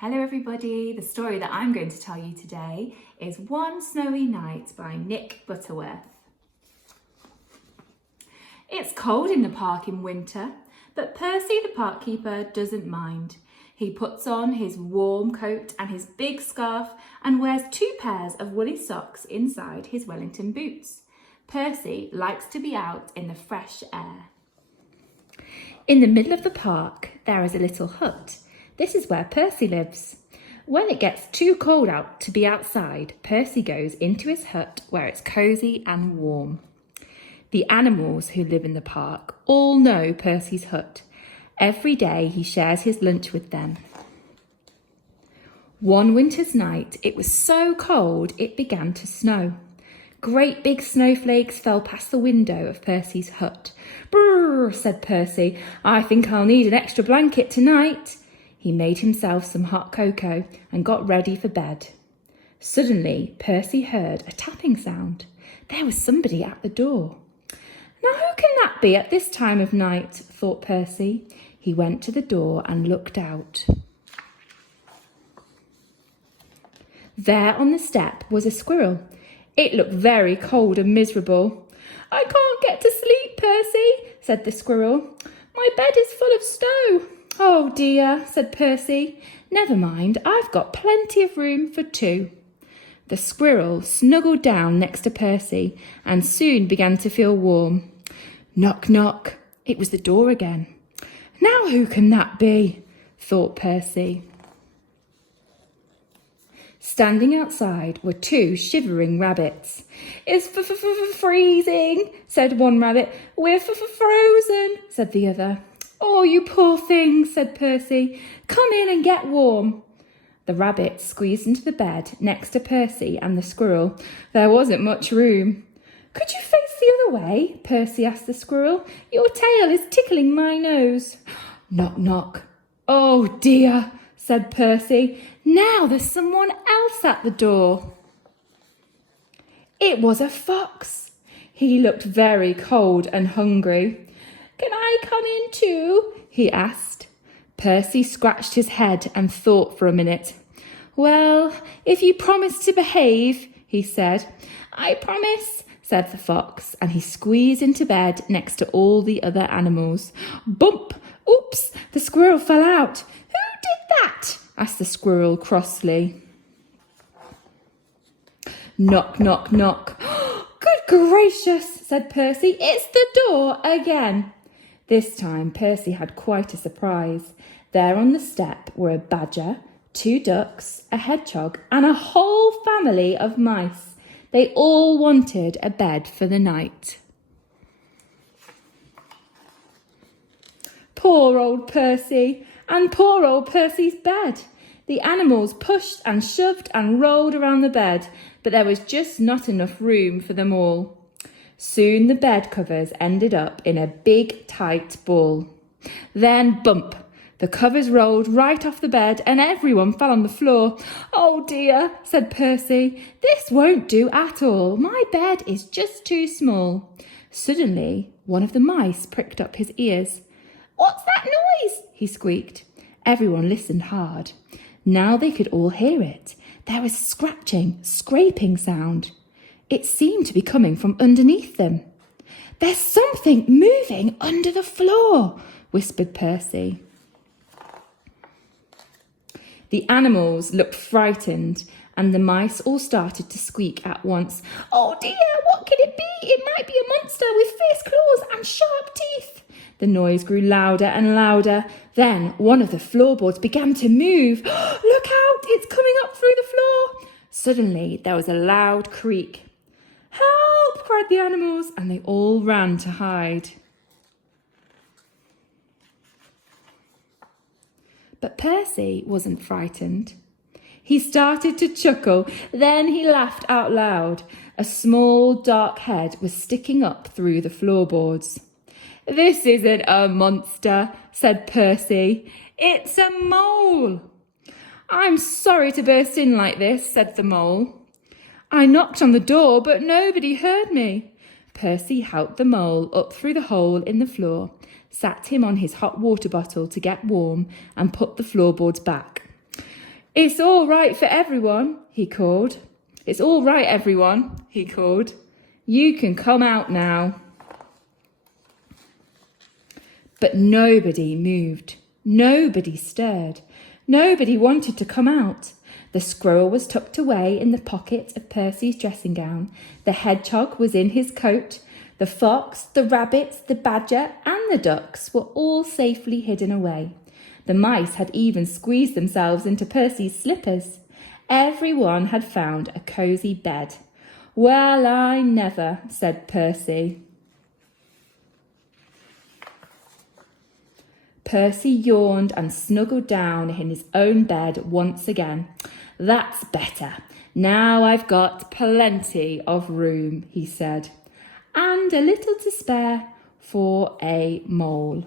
Hello everybody, the story that I'm going to tell you today is One Snowy Night by Nick Butterworth. It's cold in the park in winter, but Percy the park keeper doesn't mind. He puts on his warm coat and his big scarf and wears 2 pairs of woolly socks inside his Wellington boots. Percy likes to be out in the fresh air. In the middle of the park, there is a little hut. This is where Percy lives. When it gets too cold out to be outside, Percy goes into his hut where it's cosy and warm. The animals who live in the park all know Percy's hut. Every day he shares his lunch with them. One winter's night, it was so cold it began to snow. Great big snowflakes fell past the window of Percy's hut. "Brrr," said Percy, "I think I'll need an extra blanket tonight." He made himself some hot cocoa and got ready for bed. Suddenly, Percy heard a tapping sound. There was somebody at the door. "Now who can that be at this time of night?" thought Percy. He went to the door and looked out. There on the step was a squirrel. It looked very cold and miserable. "I can't get to sleep, Percy," said the squirrel. "My bed is full of snow." "Oh dear," said Percy. "Never mind, I've got plenty of room for 2. The squirrel snuggled down next to Percy and soon began to feel warm. Knock, knock. It was the door again. "Now who can that be?" thought Percy. Standing outside were 2 shivering rabbits. "It's freezing," said one rabbit. "We're frozen," said the other. "Oh, you poor things," said Percy. "Come in and get warm." The rabbit squeezed into the bed next to Percy and the squirrel. There wasn't much room. "Could you face the other way?" Percy asked the squirrel. "Your tail is tickling my nose." Knock, knock. "Oh dear," said Percy. "Now there's someone else at the door." It was a fox. He looked very cold and hungry. "Can I come in too?" he asked. Percy scratched his head and thought for a minute. "Well, if you promise to behave," he said. "I promise," said the fox, and he squeezed into bed next to all the other animals. Bump! Oops! The squirrel fell out. "Who did that?" asked the squirrel crossly. Knock, knock, knock. "Good gracious," said Percy. "It's the door again." This time Percy had quite a surprise. There on the step were a badger, 2 ducks, a hedgehog, and a whole family of mice. They all wanted a bed for the night. Poor old Percy, and poor old Percy's bed. The animals pushed and shoved and rolled around the bed, but there was just not enough room for them all. Soon the bed covers ended up in a big, tight ball. Then bump! The covers rolled right off the bed and everyone fell on the floor. "Oh dear," said Percy. "This won't do at all. My bed is just too small." Suddenly, one of the mice pricked up his ears. "What's that noise?" he squeaked. Everyone listened hard. Now they could all hear it. There was a scratching, scraping sound. It seemed to be coming from underneath them. "There's something moving under the floor," whispered Percy. The animals looked frightened, and the mice all started to squeak at once. "Oh dear, what could it be? It might be a monster with fierce claws and sharp teeth." The noise grew louder and louder. Then one of the floorboards began to move. "Look out, it's coming up through the floor." Suddenly there was a loud creak. "Help!" cried the animals, and they all ran to hide. But Percy wasn't frightened. He started to chuckle, then he laughed out loud. A small, dark head was sticking up through the floorboards. "This isn't a monster," said Percy. "It's a mole." "I'm sorry to burst in like this," said the mole. "I knocked on the door, but nobody heard me." Percy helped the mole up through the hole in the floor, sat him on his hot water bottle to get warm, and put the floorboards back. It's all right for everyone, he called. It's all right, everyone, he called. You can come out now. But nobody moved. Nobody stirred. Nobody wanted to come out. The squirrel was tucked away in the pocket of Percy's dressing gown. The hedgehog was in his coat. The fox, the rabbits, the badger and the ducks were all safely hidden away. The mice had even squeezed themselves into Percy's slippers. Everyone had found a cosy bed. Well, I never, said Percy. Percy yawned and snuggled down in his own bed once again. That's better. Now I've got plenty of room, he said, and a little to spare for a mole.